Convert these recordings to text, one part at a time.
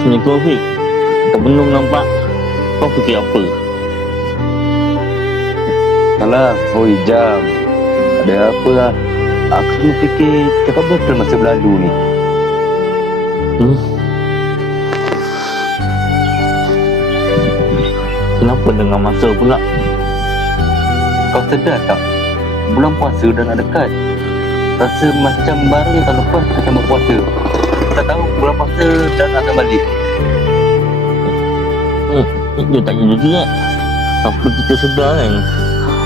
Assalamualaikum Afiq. Tak belum nampak. Kau fikir apa? Alah, oi Jam. Ada apa lah? Aku cuma fikir cakap betul masa berlalu ni. Kenapa dengan masa pula? Kau sedar tak? Bulan puasa dah nak dekat. Rasa macam baru yang tahun lepas kita sambut puasa. Tak tahu bulan puasa dah nak akan balik. Dia tak kira juga. Apa kita sedar kan?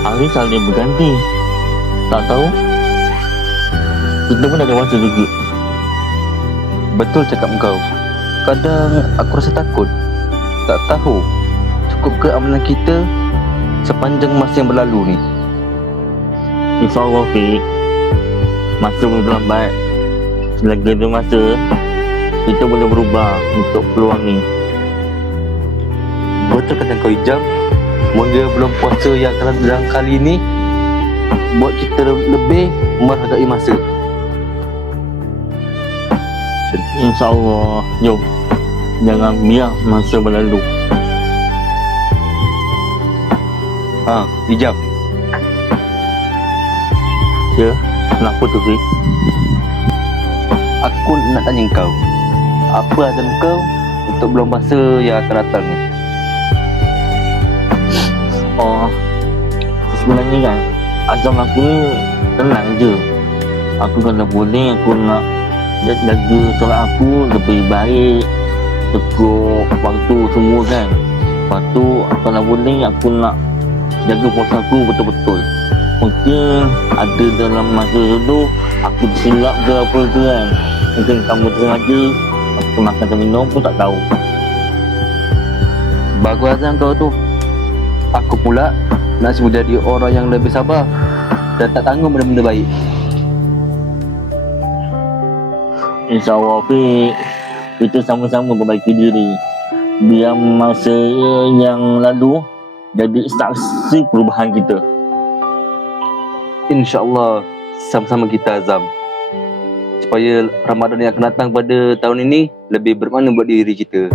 Hari saling berganti. Tak tahu. Kita pun ada masa juga. Betul cakap kau. Kadang aku rasa takut. Tak tahu cukup ke amalan kita sepanjang masa yang berlalu ni. InsyaAllah Afiq. Masa belum lambat. Selagi ada masa, kita boleh berubah untuk peluang ni. Betul kata kau Ijam. Mula belum puasa yang akan datang kali ni buat kita lebih menghargai masa. InsyaAllah. Jom. Jangan biar masa berlalu. Ijam. Ya? Kenapa tu Afiq? Aku nak tanya kau, apa azam kau untuk bulan puasa yang akan datang ni? Oh, sebenarnya kan azam aku ni tenang je. Aku kalau boleh aku nak jaga solat aku lebih baik, cukup waktu semua kan. Lepas tu kalau boleh aku nak jaga puasa aku betul-betul. Mungkin ada dalam masa dulu aku tersilap ke apa ke kan. Mungkin kamu tersengaja aku makan dan minum pun tak tahu. Bagus azam kau tu. Aku pula nak cuba jadi orang yang lebih sabar dan tak tanggung benda-benda baik. InsyaAllah Afiq, kita sama-sama perbaiki diri. Biar masa yang lalu jadi saksi perubahan kita. InsyaAllah sama-sama kita azam supaya Ramadan yang akan datang pada tahun ini lebih bermakna buat diri kita.